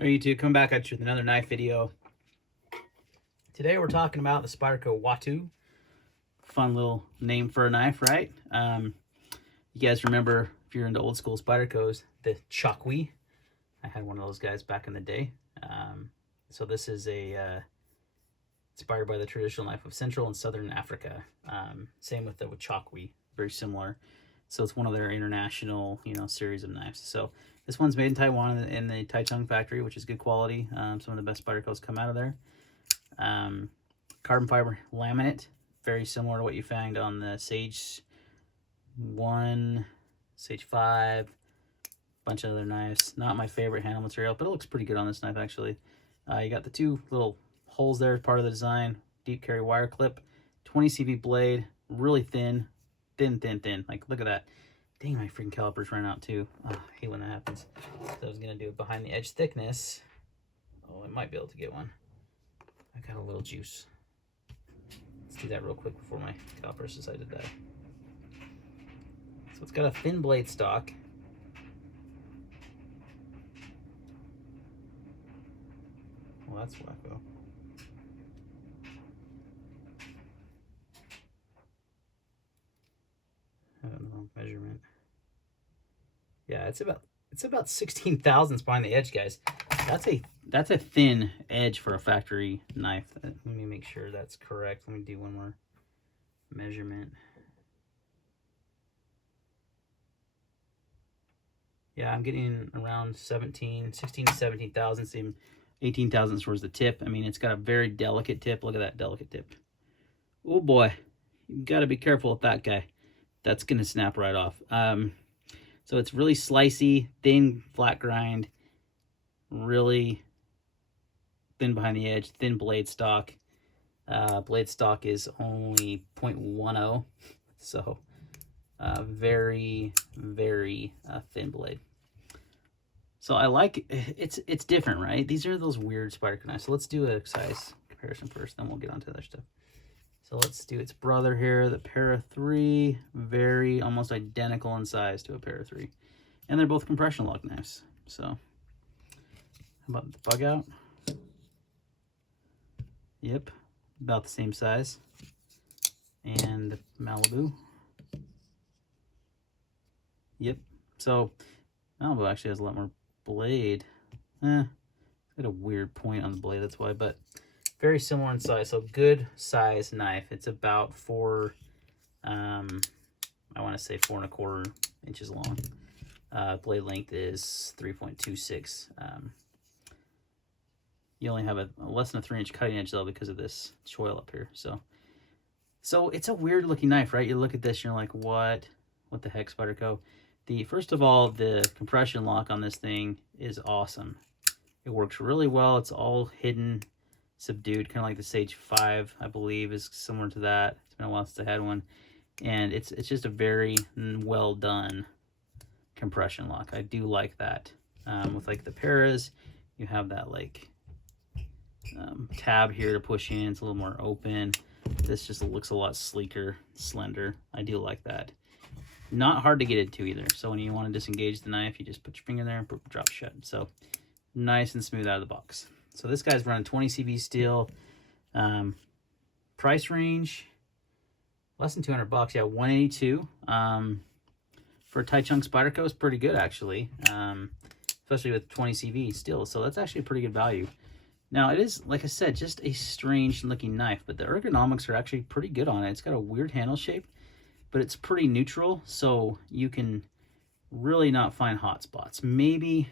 All right, YouTube, come back at you with another knife video. Today we're talking about the Spyderco Watu. Fun little name for a knife, right? You guys remember, if you're into old school Spydercos, the Chakwi. I had one of those guys back in the day. So this is inspired by the traditional knife of Central and Southern Africa. Same with the Chakwi, very similar. So it's one of their international, series of knives. So this one's made in Taiwan in the Taichung factory, which is good quality. Some of the best Spydercos come out of there. Carbon fiber laminate, very similar to what you found on the Sage 1, Sage 5, bunch of other knives. Not my favorite handle material, but it looks pretty good on this knife actually. You got the two little holes there as part of the design. Deep carry wire clip, 20 CV blade, really thin. Like, look at that. Dang, my freaking calipers ran out too. Oh, I hate when that happens. So I was gonna do it behind the edge thickness. Oh, I might be able to get one. I got a little juice. Let's do that real quick before my calipers decide to die. So it's got a thin blade stock. Well, that's wacko. I don't know, measurement. Yeah, it's about 16 thousandths behind the edge, guys. That's a thin edge for a factory knife. Let me make sure that's correct. Let me do one more measurement. Yeah, I'm getting around 16 to 17 thousandths, even 18 thousandths towards the tip. I mean, it's got a very delicate tip. Look at that delicate tip. Oh boy, you got to be careful with that guy. That's gonna snap right off. So it's really slicey, thin, flat grind, really thin behind the edge, thin blade stock. Blade stock is only 0.10, so very, very thin blade. So I like it's different, right? These are those weird Spyderco knives. So let's do a size comparison first, then we'll get on to other stuff. So let's do its brother here, the Para 3, very almost identical in size to a Para 3. And they're both compression lock knives. So how about the bug out? Yep, about the same size. And the Malibu. Yep. So Malibu actually has a lot more blade. It's got a weird point on the blade, that's why, but very similar in size. So good size knife. It's about I want to say 4 1/4 inches long. Blade length is 3.26. You only have a less than a 3-inch cutting edge though because of this choil up here. So it's a weird looking knife, right? You look at this, and you're like, what the heck, Spyderco? First of all, the compression lock on this thing is awesome. It works really well. It's all hidden, subdued, kind of like the Sage 5, I believe, is similar to that. It's been a while since I had one. And it's just a very well done compression lock. I do like that. With like the Paras, you have that like tab here to push in. It's a little more open. This just looks a lot sleeker, slender. I do like that. Not hard to get into either. So when you want to disengage the knife, you just put your finger there and drop shut. So nice and smooth out of the box. So this guy's running 20 CV steel. Price range, less than 200 bucks. Yeah, 182. For a Taichung Spyderco is pretty good actually, especially with 20 CV steel. So that's actually a pretty good value. Now it is, like I said, just a strange looking knife, but the ergonomics are actually pretty good on it. It's got a weird handle shape, but it's pretty neutral, so you can really not find hot spots. Maybe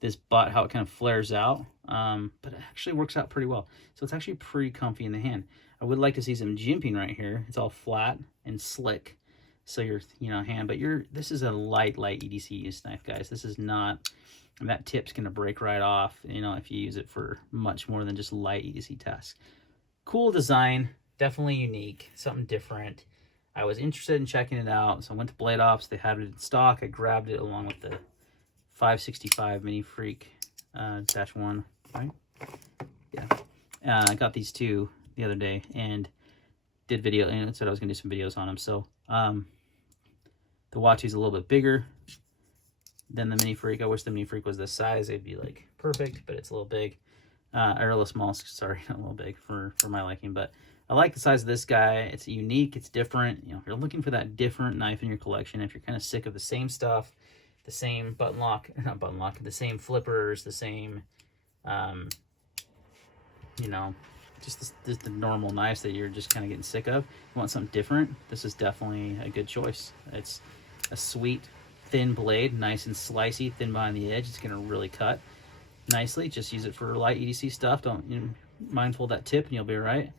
this butt, how it kind of flares out, but it actually works out pretty well. So it's actually pretty comfy in the hand. I would like to see some jimping right here. It's all flat and slick, so your hand, but this is a light EDC use knife, guys. This is not, and that tip's gonna break right off, if you use it for much more than just light EDC tasks. Cool design, definitely unique, something different. I was interested in checking it out, so I went to Blade Ops. They had it in stock. I grabbed it along with the 565 Mini Freak -1, right? Yeah. I got these two the other day and did video, and said I was gonna do some videos on them. So the Watu's a little bit bigger. than the Mini Freak. I wish the Mini Freak was this size. It'd be like perfect, but it's a little big. Or a little small, sorry, not a little big for my liking. But I like the size of this guy. It's unique, it's different. You know, if you're looking for that different knife in your collection, if you're kind of sick of the same stuff, the same button lock, or not button lock, the same flippers, the same, you know, just the normal knives that you're just kind of getting sick of. You want something different, this is definitely a good choice. It's a sweet, thin blade, nice and slicey, thin behind the edge. It's going to really cut nicely. Just use it for light EDC stuff. Don't, you know, mindful of that tip and you'll be all right.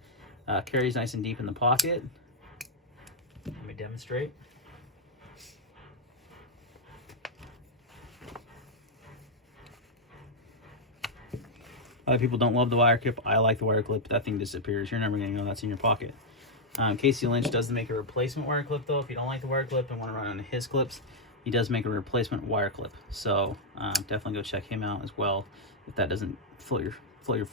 Carries nice and deep in the pocket. Let me demonstrate. A lot of people don't love the wire clip. I like the wire clip. That thing disappears. You're never going to know that's in your pocket. Casey Lynch does make a replacement wire clip, though. If you don't like the wire clip and want to run on his clips, he does make a replacement wire clip. So definitely go check him out as well if that doesn't float your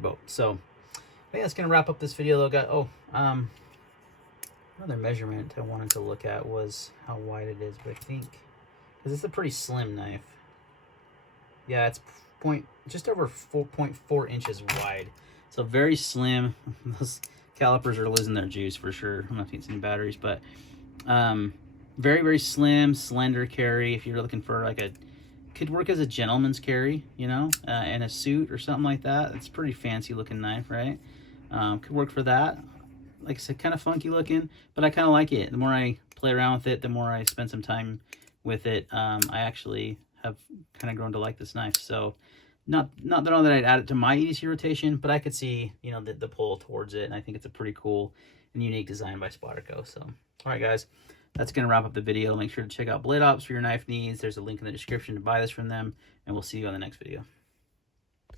boat. So I think that's going to wrap up this video, though, guys. Oh, another measurement I wanted to look at was how wide it is, but I think, because it's a pretty slim knife. Yeah, it's just over 4.4 inches wide. So very slim. Those calipers are losing their juice for sure. I'm not using any batteries, but very, very slim, slender carry. If you're looking for like could work as a gentleman's carry, you know, in a suit or something like that. It's a pretty fancy looking knife, right? Could work for that. Like I said, kind of funky looking, but I kind of like it. The more I play around with it, the more I spend some time with it, I actually have kind of grown to like this knife. So not that I'd add it to my EDC rotation, but I could see, you know, the pull towards it, and I think it's a pretty cool and unique design by Spyderco. So, all right, guys, that's going to wrap up the video. Make sure to check out Blade Ops for your knife needs. There's a link in the description to buy this from them, and we'll see you on the next video.